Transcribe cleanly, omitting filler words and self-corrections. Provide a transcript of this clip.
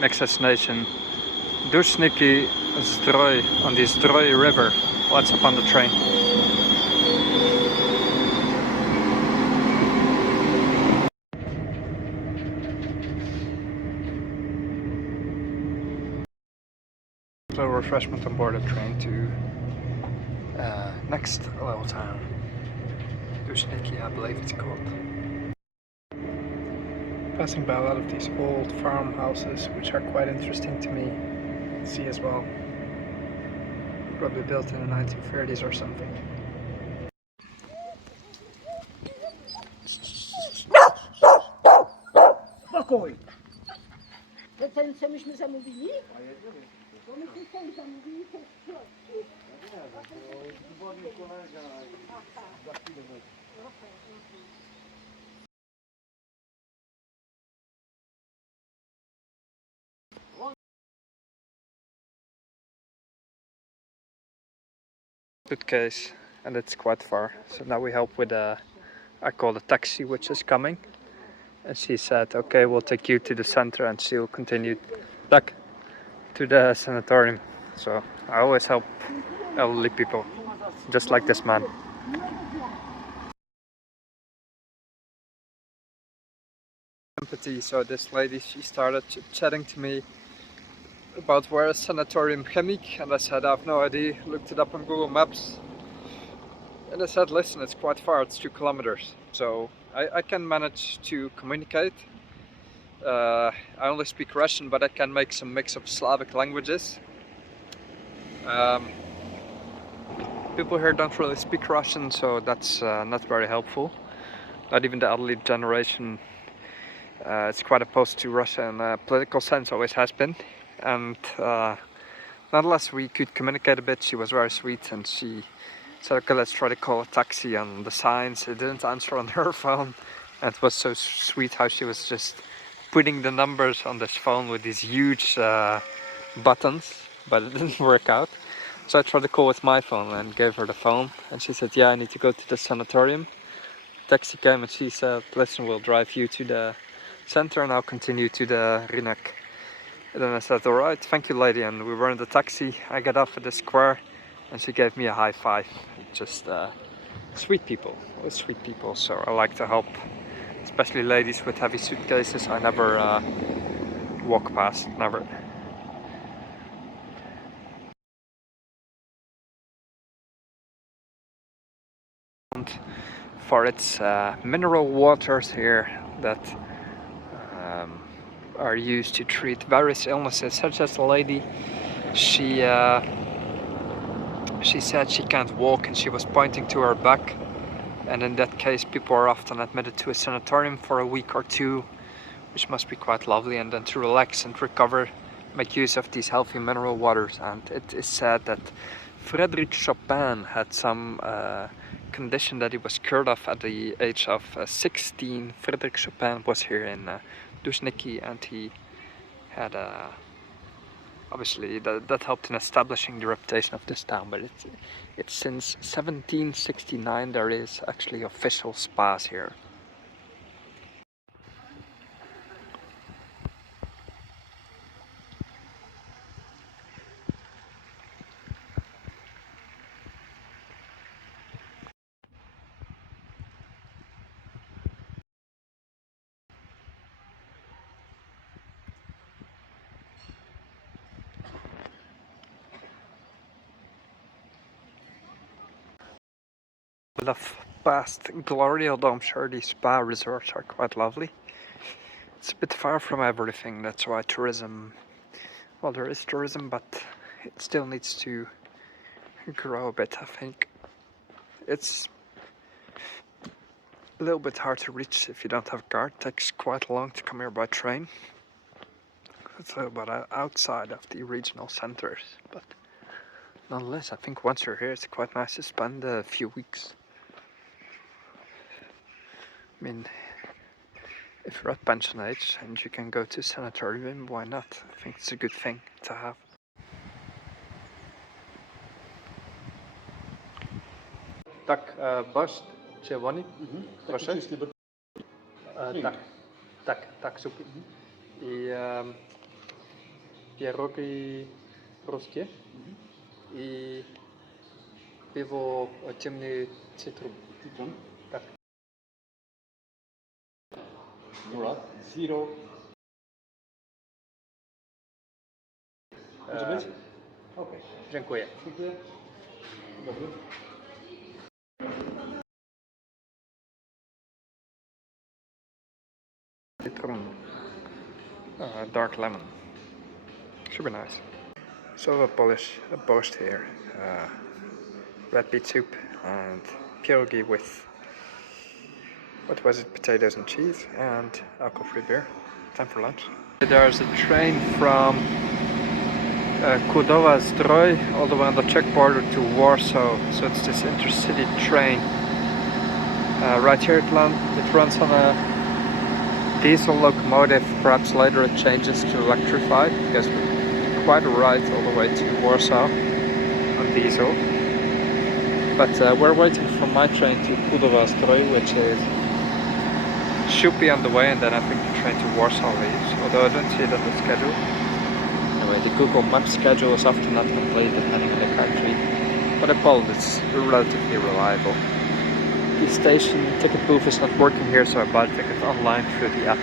next destination, Duszniki, Zdrój, on the Zdrój river. What's up on the train? Little refreshment on board the train to next little town, Duszniki, I believe it's called. Passing by a lot of these old farmhouses, which are quite interesting to me to see as well. Probably built in the 1930s or something. Spokój! To ten, co myśmy zamówili? Bo myśmy ten zamówili, to w środku. Dzwonił kolega za chwilę. Suitcase, and it's quite far. So now we help with I call the taxi, which is coming. And she said, okay, we'll take you to the center, and she'll continue back to the sanatorium. So I always help elderly people, just like this man. Empathy. So this lady, she started chatting to me about where is Sanatorium Chemik, and I said I have no idea. Looked it up on Google Maps, and I said, listen, it's quite far, it's 2 kilometers. So I can manage to communicate. I only speak Russian, but I can make some mix of Slavic languages. People here don't really speak Russian, so that's not very helpful. Not even the elderly generation. It's quite opposed to Russia in a political sense, always has been. And nonetheless, we could communicate a bit. She was very sweet, and she said, okay, let's try to call a taxi on the signs. It didn't answer on her phone, and it was so sweet how she was just putting the numbers on this phone with these huge buttons, but it didn't work out. So I tried to call with my phone and gave her the phone, and she said, yeah, I need to go to the sanatorium. Taxi came, and she said, listen, we'll drive you to the center, and I'll continue to the Rynek. And then I said, all right, thank you, lady. And we were in the taxi. I got off at the square, and she gave me a high five. Just sweet people, always sweet people. So I like to help, especially ladies with heavy suitcases. I never walk past, never. For its mineral waters here that are used to treat various illnesses, such as the lady. She said she can't walk, and she was pointing to her back. And in that case, people are often admitted to a sanatorium for a week or 2, which must be quite lovely, and then to relax and recover, make use of these healthy mineral waters. And it is said that Frédéric Chopin had some condition that he was cured of at the age of 16. Frédéric Chopin was here in Duszniki, and he had obviously that helped in establishing the reputation of this town. But it's since 1769 there is actually official spas here. Of past glory, although I'm sure these spa resorts are quite lovely. It's a bit far from everything, that's why tourism, well, there is tourism, but it still needs to grow a bit, I think. It's a little bit hard to reach if you don't have a car. It takes quite long to come here by train. It's a little bit outside of the regional centers, but nonetheless, I think once you're here, it's quite nice to spend a few weeks. I mean, if you're at pension age and you can go to sanatorium, why not? I think it's a good thing to have. Tak, barszcz czerwony, proszę. Tak, super. I pierogi ruskie i piwo ciemny cytrum. Citron. Tak. Dobra. Zero. Może być? Okej. Dziękuję. Dziękuję. Dobry. Citron. Dark lemon. Super nice. So a Polish borscht here. Red beet soup and pierogi with, what was it, potatoes and cheese and alcohol-free beer. Time for lunch. There's a train from Kudowa, Zdrój, all the way on the Czech border to Warsaw. So it's this intercity train. Right here it runs on a diesel locomotive. Perhaps later it changes to electrified, because we're quite a ride all the way to Warsaw on diesel. But we're waiting for my train to Kudowa, Zdrój, which should be on the way, and then I think the train to Warsaw leaves, although I don't see it on the schedule. Anyway, the Google Maps schedule is often not complete depending on the country, but in Poland it's relatively reliable. The station ticket booth is not working here, so I bought tickets online through the app.